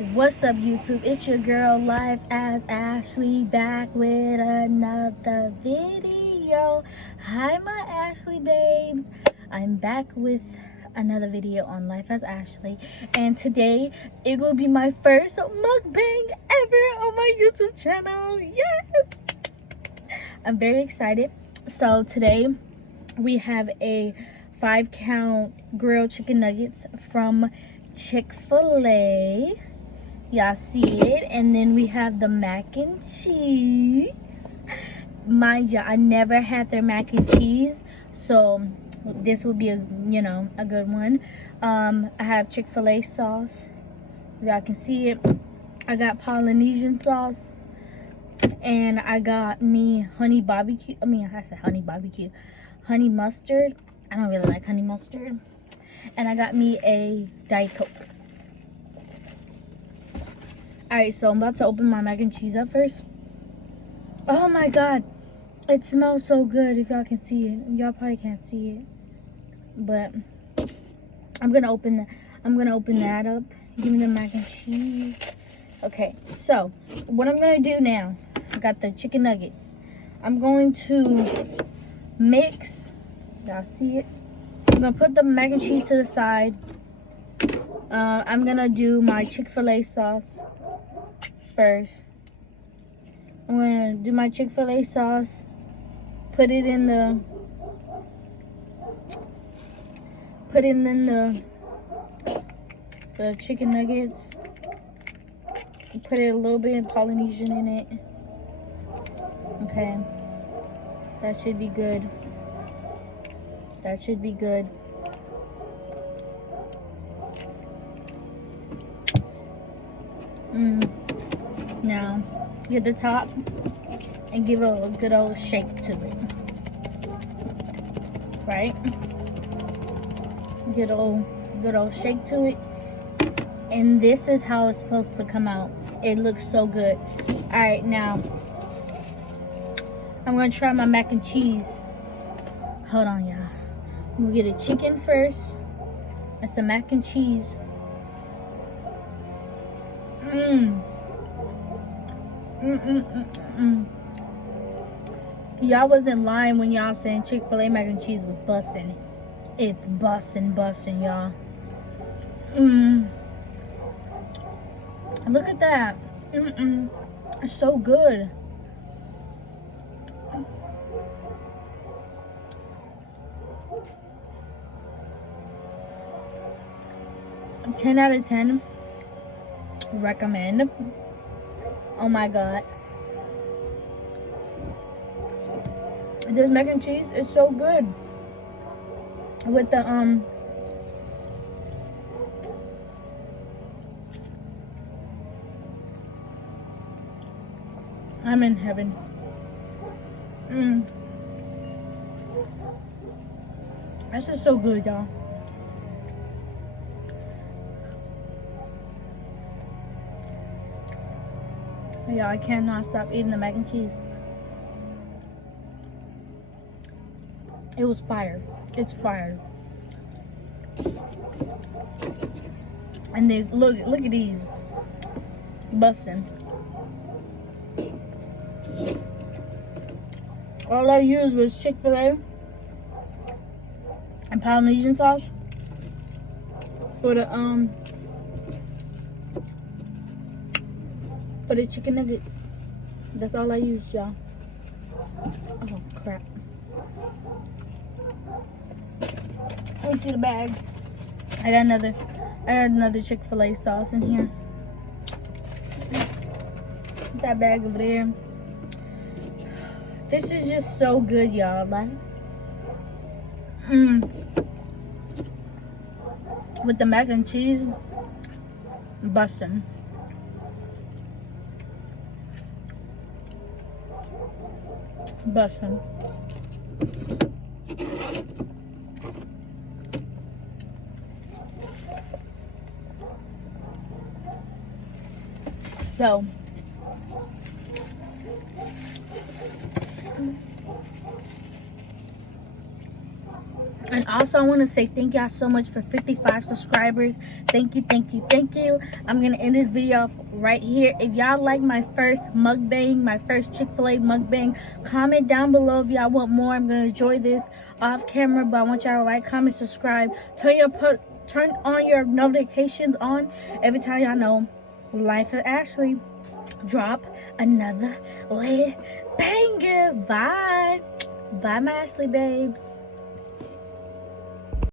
What's up, YouTube? It's your girl Life as Ashley, back with another video. Hi my Ashley babes, I'm back with another video on Life as Ashley, and today it will be my first mukbang ever on my YouTube channel. Yes, I'm very excited. So today we have a 5-count grilled chicken nuggets from Chick-fil-A. Y'all see it. And then we have the mac and cheese. Mind you, I never had their mac and cheese, so this will be a good one. I have Chick-fil-A sauce. Y'all can see it. I got Polynesian sauce, and I got me honey barbecue. I said honey barbecue. Honey mustard. I don't really like honey mustard. And I got me a Diet Coke. Alright, so I'm about to open my mac and cheese up first. Oh my god, it smells so good. If y'all can see it, y'all probably can't see it, but I'm gonna open that up. Give me the mac and cheese. Okay, so what I'm gonna do now, I got the chicken nuggets. I'm going to mix. Y'all see it? I'm gonna put the mac and cheese to the side. I'm gonna do my Chick-fil-A sauce first. I'm gonna do my Chick-fil-A sauce, put it in the chicken nuggets, put it a little bit of Polynesian in it. Okay, that should be good. That should be good. Now, get the top and give it a good old shake to it. Right? Good old shake to it. And this is how it's supposed to come out. It looks so good. Alright, now I'm gonna try my mac and cheese. Hold on, y'all. We'll get a chicken first and some mac and cheese. Y'all wasn't lying when y'all saying Chick-fil-A mac and cheese was bussin'. It's bussin', y'all. Look at that. It's so good. I'm 10 out of 10. Recommend. Oh my god, this mac and cheese is so good with the I'm in heaven. This is so good, y'all. Yeah, I cannot stop eating the mac and cheese. It was fire. It's fire. And these, look at these. Bussin'. All I used was Chick-fil-A and Polynesian sauce for the chicken nuggets. That's all I used, y'all. Oh crap. Let me see the bag. I got another Chick-fil-A sauce in here. Put that bag over there. This is just so good, y'all. Like, with the mac and cheese, bussin'. Bussin'. So And also, I want to say thank y'all so much for 55 subscribers. Thank you, thank you, thank you. I'm going to end this video off right here. If y'all like my first mukbang, my first Chick-fil-A mukbang, comment down below if y'all want more. I'm going to enjoy this off camera, but I want y'all to like, comment, subscribe. Turn on your notifications on every time y'all know Life of Ashley drop another lit banger. Bye. Bye, my Ashley babes.